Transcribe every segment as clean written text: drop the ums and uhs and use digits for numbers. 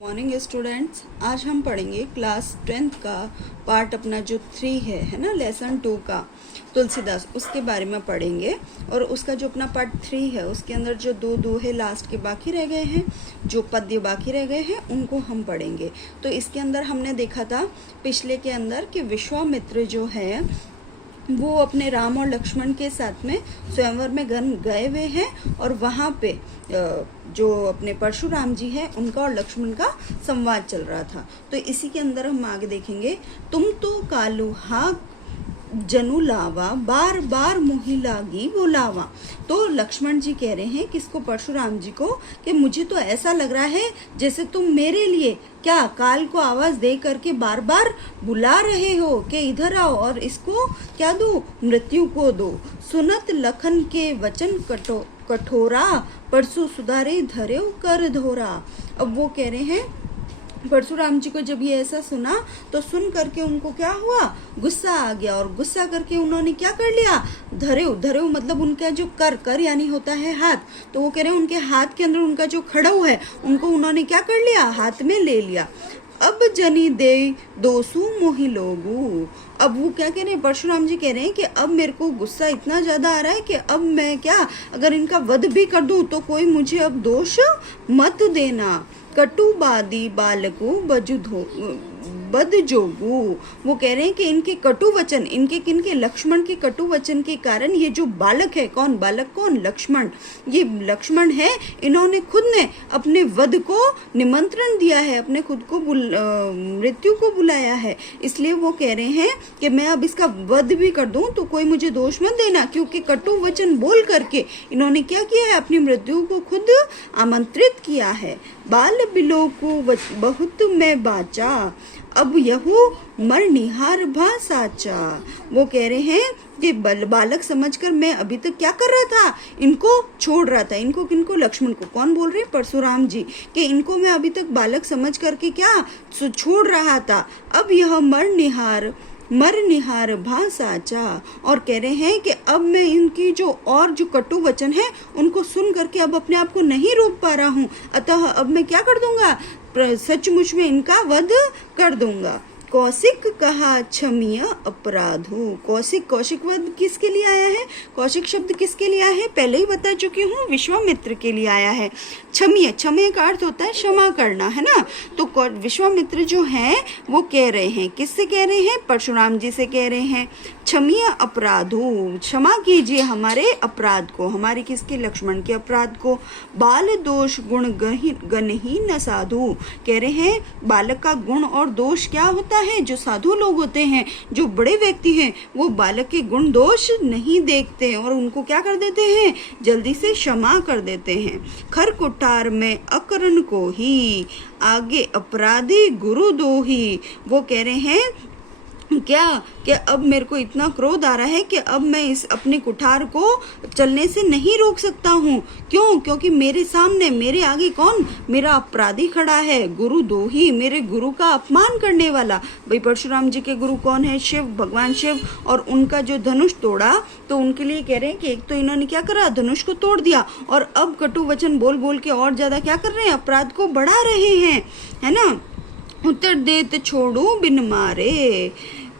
Morning students, आज हम पढ़ेंगे क्लास 10th का पार्ट अपना जो 3 है ना, लेसन 2 का तुलसीदास, उसके बारे में पढ़ेंगे। और उसका जो अपना पार्ट 3 है उसके अंदर जो दो दोहे लास्ट के बाकी रह गए हैं, जो पद्य बाकी रह गए हैं, उनको हम पढ़ेंगे। तो इसके अंदर हमने देखा था पिछले के अंदर कि विश्वामित्र जो है वो अपने राम और लक्ष्मण के साथ में स्वयंवर में गए हुए हैं और वहाँ पे जो अपने परशुराम जी हैं उनका और लक्ष्मण का संवाद चल रहा था। तो इसी के अंदर हम आगे देखेंगे, तुम तो कालूहा जनु लावा, बार बार मोही लागी वो लावा। तो लक्ष्मण जी कह रहे हैं किसको, परशुराम जी को, कि मुझे तो ऐसा लग रहा है जैसे तुम मेरे लिए क्या काल को आवाज दे करके बार बार बुला रहे हो कि इधर आओ और इसको क्या दो, मृत्यु को दो। सुनत लखन के वचन कठोरा, परसु सुधारे धरे कर धोरा। अब वो कह रहे हैं परशुराम जी को जब ये ऐसा सुना तो सुन करके उनको क्या हुआ, गुस्सा आ गया। और गुस्सा करके उन्होंने क्या कर लिया, धरे मतलब उनका जो कर यानी होता है हाथ, तो वो कह रहे हैं उनके हाथ के अंदर उनका जो खड़ऊ है उनको उन्होंने क्या कर लिया, हाथ में ले लिया। अब जनी दे दोसु मोहि लोगू। अब वो क्या कह रहे हैं, परशुराम जी कह रहे हैं कि अब मेरे को गुस्सा इतना ज्यादा आ रहा है कि अब मैं क्या, अगर इनका वध भी कर दूं तो कोई मुझे अब दोष मत देना। कटुबादी बालको बद जोगू। वो कह रहे हैं कि इनके कटु वचन, इनके किनके, लक्ष्मण के कटु वचन के कारण ये जो बालक है, कौन बालक, कौन, लक्ष्मण, ये लक्ष्मण है, इन्होंने खुद ने अपने वध को निमंत्रण दिया है, अपने खुद को मृत्यु को बुलाया है। इसलिए वो कह रहे हैं कि मैं अब इसका वध भी कर दूं तो कोई मुझे दोष मत देना, क्योंकि कटु वचन बोल करके इन्होंने क्या किया है, अपनी मृत्यु को खुद आमंत्रित किया है। बाल बिलो को बहुत मैं बाचा, अब यहू मर निहार भा साचा। वो कह रहे हैं कि बालक समझकर मैं अभी तक क्या कर रहा था, इनको छोड़ रहा था। इनको किनको, लक्ष्मण को। कौन बोल रहे हैं, परशुराम जी, कि इनको मैं अभी तक बालक समझ करके क्या छोड़ रहा था। अब यह मर निहार भा साचा। और कह रहे हैं कि अब मैं इनकी जो और जो कटु वचन है उनको सुन करके अब अपने आप को नहीं रोक पा रहा हूँ, अतः अब मैं क्या कर दूंगा, सचमुच में इनका वध कर दूंगा। कौशिक कहा क्षमीय अपराधो। कौशिक वध किसके लिए आया है, कौशिक शब्द किसके लिए आया है, पहले ही बता चुकी हूँ, विश्वामित्र के लिए आया है। क्षमीय का अर्थ होता है क्षमा करना, है ना। तो विश्वामित्र जो है वो कह रहे हैं, किससे कह रहे हैं, परशुराम जी से कह रहे हैं, क्षमीय अपराधो, क्षमा कीजिए हमारे अपराध को, हमारे किसके, लक्ष्मण के अपराध को। बाल दोष गुण गणही न साधु। कह रहे हैं बालक का गुण और दोष क्या होता है, जो साधु लोग होते हैं, जो बड़े व्यक्ति हैं, वो बालक के गुण दोष नहीं देखते और उनको क्या कर देते हैं, जल्दी से क्षमा कर देते हैं। खर कुठार में अकरण को ही, आगे अपराधी गुरु दो ही। वो कह रहे हैं क्या कि अब मेरे को इतना क्रोध आ रहा है कि अब मैं इस अपने कुठार को चलने से नहीं रोक सकता हूँ। क्यों, क्योंकि मेरे सामने, मेरे आगे कौन, मेरा अपराधी खड़ा है, गुरु दो ही, मेरे गुरु का अपमान करने वाला। भाई परशुराम जी के गुरु कौन है, शिव, भगवान शिव। और उनका जो धनुष तोड़ा, तो उनके लिए कह रहे हैं कि एक तो इन्होंने क्या करा, धनुष को तोड़ दिया, और अब कटु वचन बोल बोल के और ज्यादा क्या कर रहे हैं, अपराध को बढ़ा रहे हैं, है ना। उत्तर देत छोड़ू बिन मारे,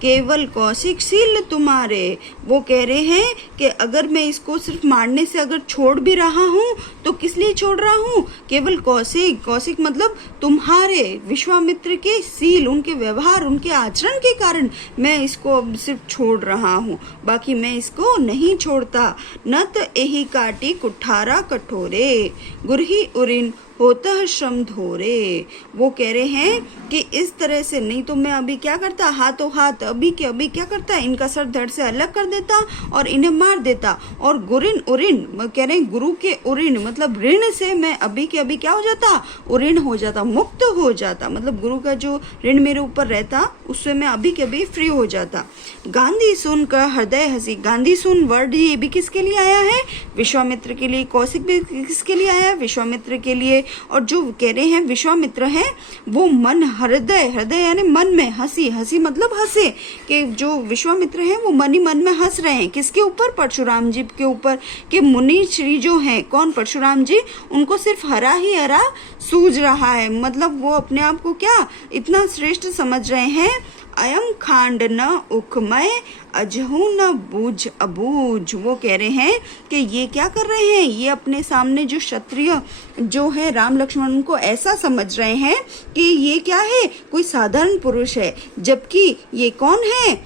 केवल कौशिक सील तुम्हारे। वो कह रहे हैं कि अगर मैं इसको सिर्फ मारने से अगर छोड़ भी रहा हूँ तो किस लिए छोड़ रहा हूँ, केवल कौशिक मतलब तुम्हारे, विश्वामित्र के सील, उनके व्यवहार, उनके आचरण के कारण मैं इसको अब सिर्फ छोड़ रहा हूँ, बाकी मैं इसको नहीं छोड़ता। न तो यही काटी कुठारा कठोरे, गुरही उरिन होता है श्रम धोरे। वो कह रहे हैं कि इस तरह से नहीं तो मैं अभी क्या करता, हाथों हाथ अभी के अभी क्या करता, इनका सर धड़ से अलग कर देता और इन्हें मार देता। और गुरिन उरिन, कह रहे हैं गुरु के उरिन मतलब ऋण से मैं अभी के अभी क्या हो जाता, उरिन हो जाता, मुक्त हो जाता। मतलब गुरु का जो ऋण मेरे ऊपर रहता उससे मैं अभी के अभी फ्री हो जाता। गांधी सुन कर हृदय हंसी। गांधी सुन वर्ड ये भी किसके लिए आया है, विश्वामित्र के लिए। कौशिक भी किसके लिए आया है, विश्वामित्र के लिए। और जो कह रहे हैं विश्वामित्र हैं वो मन हृदय, हृदय यानी मन में, हंसी, हंसी मतलब हंसे, कि जो विश्वामित्र हैं वो मन ही मन में हंस रहे हैं। किसके ऊपर? परशुराम जी के ऊपर। कि मुनि श्री जो हैं, कौन? परशुराम जी, उनको सिर्फ हरा ही हरा सूझ रहा है, मतलब वो अपने आप को क्या इतना श्रेष्ठ समझ रहे हैं। अयम खांड न उखमय अजहू न बूझ अबूझ, वो कह रहे हैं कि ये क्या कर रहे हैं, ये अपने सामने जो क्षत्रिय जो है राम लक्ष्मण, उनको ऐसा समझ रहे हैं कि ये क्या है, कोई साधारण पुरुष है, जबकि ये कौन है?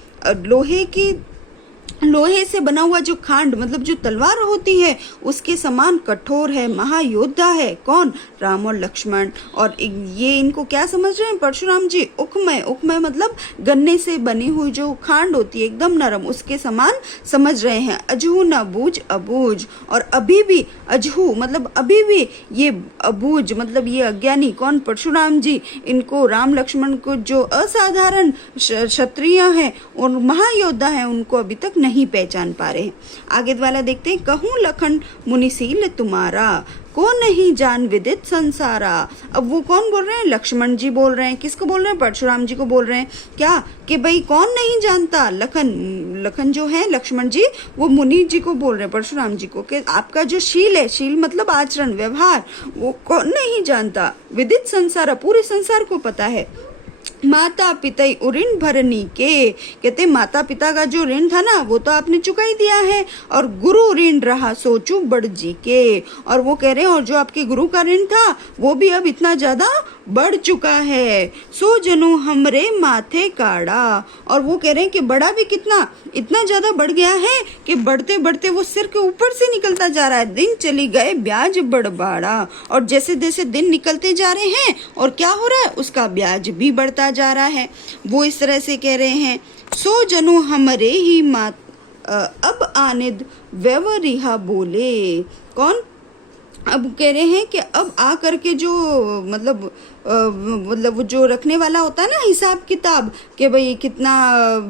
लोहे से बना हुआ जो खांड मतलब जो तलवार होती है उसके समान कठोर है, महायोद्धा है। कौन? राम और लक्ष्मण। और ये इनको क्या समझ रहे हैं परशुराम जी? उखमय, उखमय मतलब गन्ने से बनी हुई जो खांड होती है एकदम नरम, उसके समान समझ रहे हैं। अजहू न बूझ अबूझ, और अभी भी अजहू मतलब अभी भी, ये अबूझ मतलब ये अज्ञानी, कौन? परशुराम जी, इनको राम लक्ष्मण को जो असाधारण क्षत्रिय हैं और महायोद्धा है उनको अभी तक नहीं पहचान पा रहे हैं। आगे वाला देखते हैं। कहूँ लखन मुनिशील तुम्हारा, को नहीं जान विदित संसारा। अब वो कौन बोल रहे हैं? लक्ष्मण जी बोल रहे हैं। किसको बोल रहे हैं? परशुराम जी को बोल रहे हैं। क्या कि भाई कौन नहीं जानता? लखन जो है लक्ष्मण जी, वो मुनि जी को बोल रहे हैं, परशुराम जी को, कि आपका जो शील है, शील मतलब आचरण व्यवहार, वो कौन नहीं जानता? विदित संसारा, पूरे संसार को पता है। माता पिता ऋण भरनी के, कहते माता पिता का जो ऋण था ना वो तो आपने चुका ही दिया है, और गुरु ऋण रहा सोचू बड़ जी के, और वो कह रहे हैं और जो आपके गुरु का ऋण था वो भी अब इतना ज्यादा बढ़ चुका है। सो जनु हमरे माथे काड़ा, और वो कह रहे हैं कि बड़ा भी कितना, इतना ज्यादा बढ़ गया है कि बढ़ते बढ़ते वो सिर के ऊपर से निकलता जा रहा है। दिन चली गए ब्याज बढ़बाड़ा, और जैसे जैसे दिन निकलते जा रहे हैं और क्या हो रहा है, उसका ब्याज भी बढ़ता जा रहा है। वो इस तरह से कह रहे हैं। सो जनु हमरे ही मात अब आनिद व्यवरिहा बोले। कौन? अब कह रहे हैं कि अब आ करके जो मतलब वो जो रखने वाला होता है ना हिसाब किताब, कि भाई कितना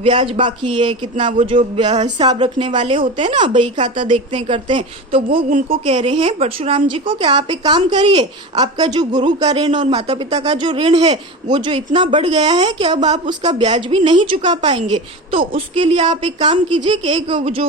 ब्याज बाकी है, कितना, वो जो हिसाब रखने वाले होते हैं ना, बही खाता देखते हैं करते हैं, तो वो उनको कह रहे हैं परशुराम जी को कि आप एक काम करिए, आपका जो गुरु का ऋण और माता पिता का जो ऋण है वो जो इतना बढ़ गया है कि अब आप उसका ब्याज भी नहीं चुका पाएंगे, तो उसके लिए आप एक काम कीजिए कि एक जो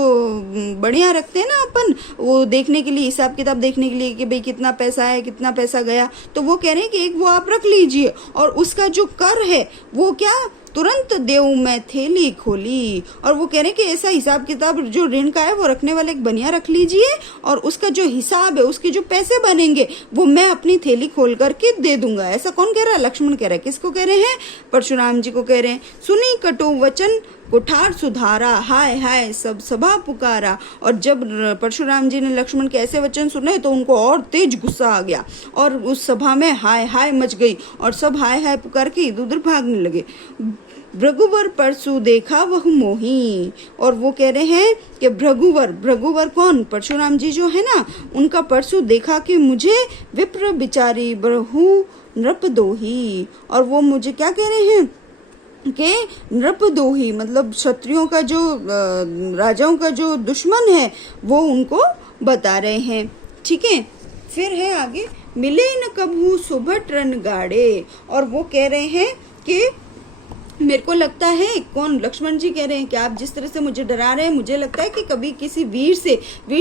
बढ़िया रखते हैं ना अपन, वो देखने के लिए, हिसाब किताब देखने के लिए कि भाई कितना पैसा है, कितना पैसा गया, तो वो कह रहे हैं कि एक वो आप रख लीजिए, और उसका जो कर है वो क्या, तुरंत देव में थैली खोली। और वो कह रहे हैं कि ऐसा हिसाब किताब जो ऋण का है वो रखने वाले एक बनिया रख लीजिए, और उसका जो हिसाब है, उसके जो पैसे बनेंगे वो मैं अपनी थैली खोल करके दे दूंगा। ऐसा कौन कह रहा है? लक्ष्मण कह रहा है। किसको कह रहे हैं? परशुराम जी को कह रहे हैं। सुनी कटु वचन कुठार सुधारा, हाय हाय सब सभा पुकारा। और जब परशुराम जी ने लक्ष्मण के ऐसे वचन सुने तो उनको और तेज गुस्सा आ गया, और उस सभा में हाय हाय मच गई, और सब हाय हाय पुकार के इधर उधर भागने लगे। भृगुवर परसु देखा वह मोही, और वो कह रहे हैं कि भृगुवर कौन? परशुराम जी जो है ना, उनका परसु देखा कि मुझे विप्र बिचारी बरहु नृप दोही। और वो मुझे क्या कह रहे हैं कि नृपदोही मतलब क्षत्रियों का जो राजाओं का जो दुश्मन है वो उनको बता रहे हैं। ठीक है, फिर है आगे। मिले न कभू सुभट रन गाड़े, और वो कह रहे हैं कि मेरे को लगता है, कौन? लक्ष्मण जी कह रहे हैं कि आप जिस तरह से मुझे डरा रहे हैं, मुझे लगता है कि कभी किसी वीर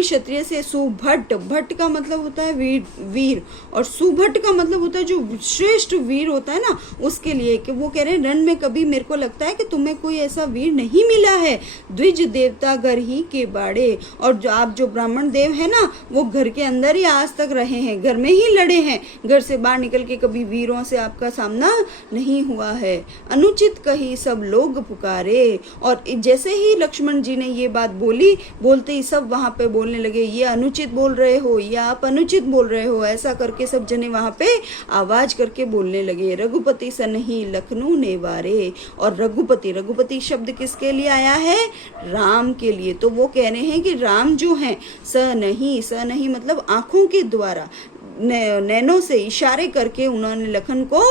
क्षत्रिय से सुभट, भट्ट का मतलब होता है वीर, और सुभट का मतलब होता है जो श्रेष्ठ वीर होता है ना, उसके लिए, कि वो कह रहे हैं रण में कभी मेरे को लगता है कि तुम्हें कोई ऐसा वीर नहीं मिला है। द्विज देवता घर ही के बाड़े, और जो आप जो ब्राह्मण देव है ना वो घर के अंदर ही आज तक रहे हैं, घर में ही लड़े हैं, घर से बाहर निकल के कभी वीरों से आपका सामना नहीं हुआ है। अनुचित कही सब लोग पुकारे, और जैसे ही लक्ष्मण जी ने ये बात बोलते ही सब वहां पे बोलने लगे, ये अनुचित बोल रहे हो, ये आप अनुचित बोल रहे हो, ऐसा करके सब जने वहां पे आवाज करके बोलने लगे। रघुपति सनही लखनऊ नेवारे, और रघुपति शब्द किसके लिए आया है? राम के लिए। तो वो कह रहे हैं कि राम जो है सनही मतलब आंखों के द्वारा, नैनों से इशारे करके उन्होंने लखन को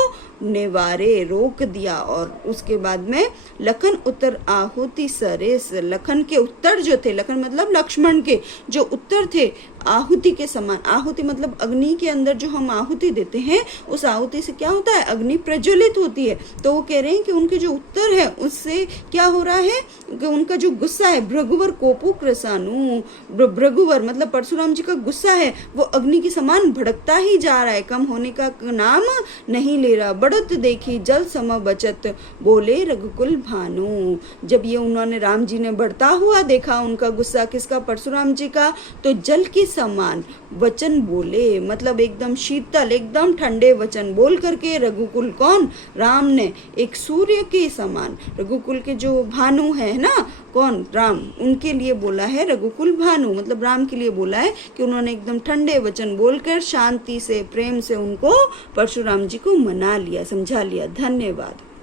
नेवारे, रोक दिया। और उसके बाद में लखन उत्तर आहुति सरेस, लखन के उत्तर जो थे, लखन मतलब लक्ष्मण के जो उत्तर थे आहुति के समान। आहुति मतलब अग्नि के अंदर जो हम आहुति देते हैं उस आहुति से क्या होता है, अग्नि प्रज्वलित होती है। तो वो कह रहे हैं कि उनके जो उत्तर है उससे क्या हो रहा है कि उनका जो गुस्सा है, भृगुवर कोपु कृसानु, भृगुवर मतलब परशुराम जी का गुस्सा है वो अग्नि के समान भड़कता ही जा रहा है, कम होने का नाम नहीं ले रहा। बढ़त देखी जल सम बचत, बोले रघुकुल भानु। जब ये उन्होंने राम जी ने बढ़ता हुआ देखा उनका गुस्सा, किसका, परशुराम जी का, तो जल के समान वचन बोले, मतलब एकदम शीतल एकदम ठंडे वचन बोल करके रघुकुल कौन, राम ने एक सूर्य के समान, रघुकुल के जो भानु है ना कौन, राम, उनके लिए बोला है रघुकुल भानु, मतलब राम के लिए बोला है कि उन्होंने एकदम ठंडे वचन बोलकर शांति से प्रेम से उनको परशुराम जी को मना लिया, समझा लिया। धन्यवाद।